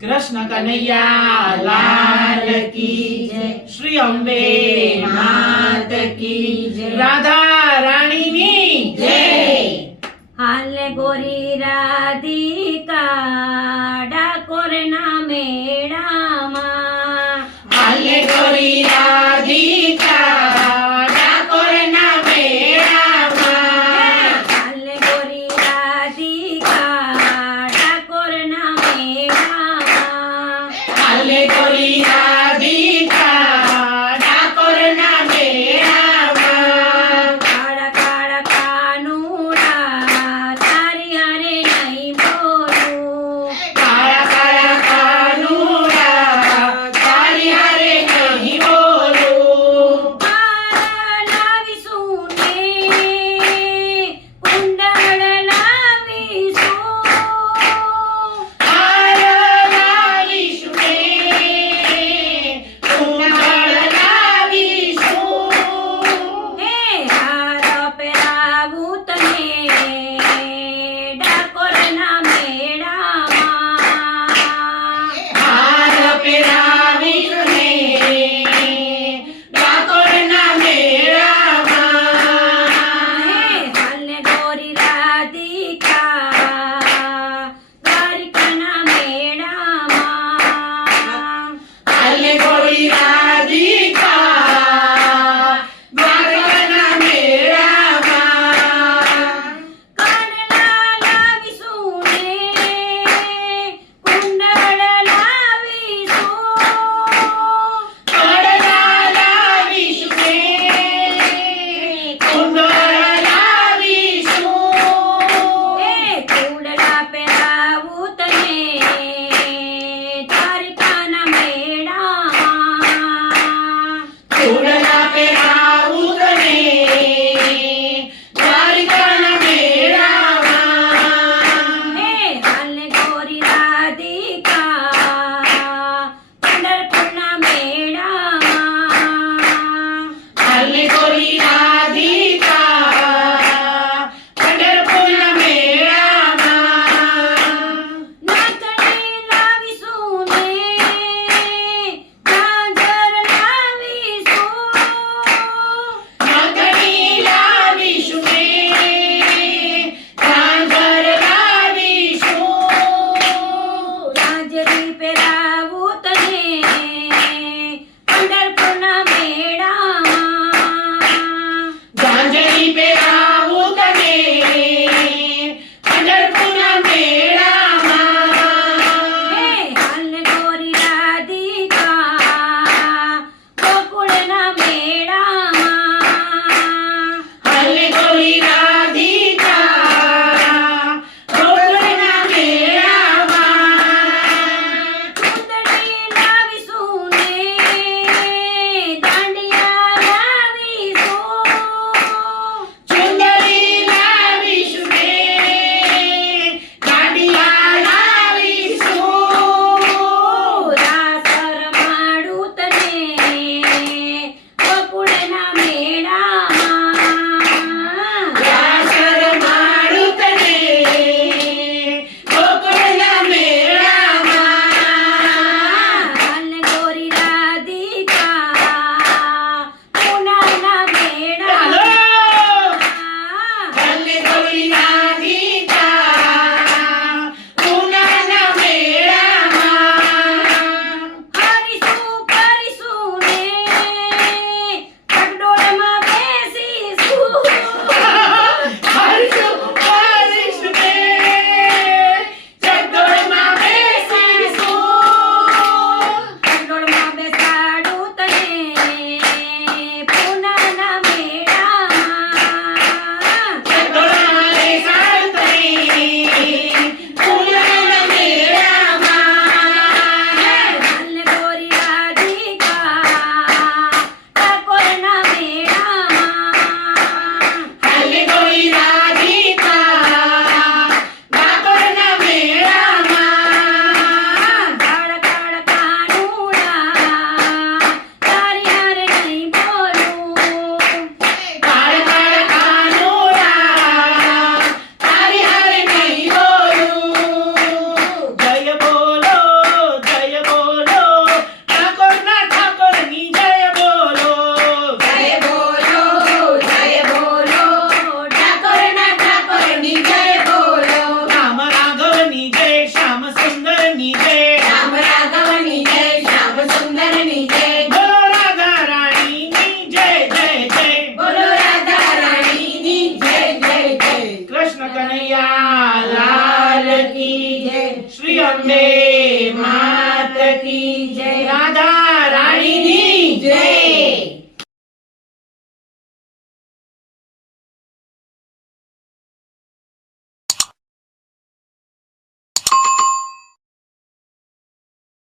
કૃષ્ણ કનૈયા, લાલ કી જય. શ્રી અંબે માત કી જય. રાધા રાણીની જય. હાલે ગોરી പോലെ operar.